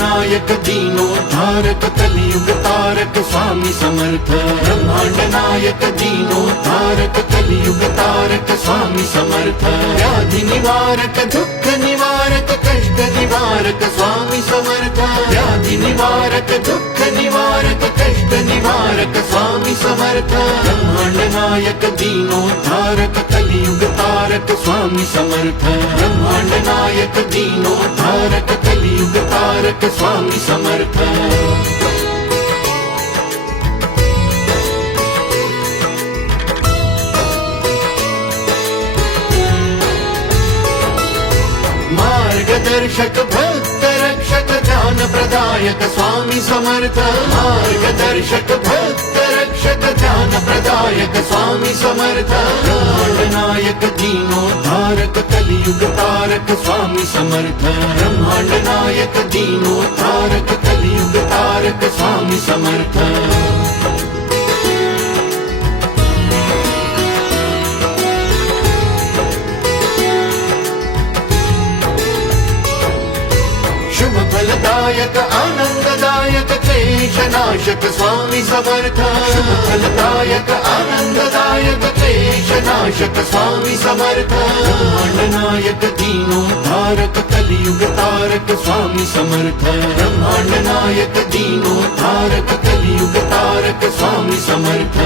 नायक दीनोद्धारक कलियुग तारक स्वामी समर्थ। ब्रह्मांड नायक दीनोद्धारक कलियुग तारक स्वामी समर्थ। व्याधि निवारक दुःख निवारक कष्ट निवारक स्वामी समर्थ। व्याधि निवारक दुःख निवारक कष्ट निवारक स्वामी समर्थ। ब्रह्मांड नायक दीनोद्धारक कलियुग तारक स्वामी समर्थ। ब्रह्मांड नायक दीनोद्धारक कलियुग तारक स्वामी समर्थ। मार्गदर्शक भक्त रक्षक ध्यान प्रदायक स्वामी समर्थ। मार्गदर्शक भक्त रक्षक ध्यान प्रदायक स्वामी समर्थ। ब्रह्मांड नायक दीनोद्धारक कलियुग तारक स्वामी समर्थ। ब्रह्मांड नायक दीनोद्धारक कलियुग तारक स्वामी समर्थ। शुभ फलदायक आनंददायक क्लेशनाशक स्वामी समर्थ। शुभ फलदायक आनंददायक क्लेशनाशक स्वामी समर्थ। ब्रह्मांड नायक दीनोद्धारक कलियुग तारक स्वामी समर्थ। ब्रह्मांड नायक दीनोद्धारक कलियुग तारक स्वामी समर्थ।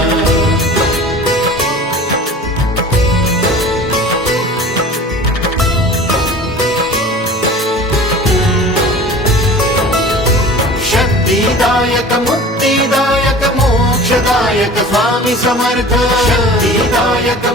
शक्तिदायक मुक्तिदायक मोक्षदायक स्वामी समर्थ। शक्तिदायक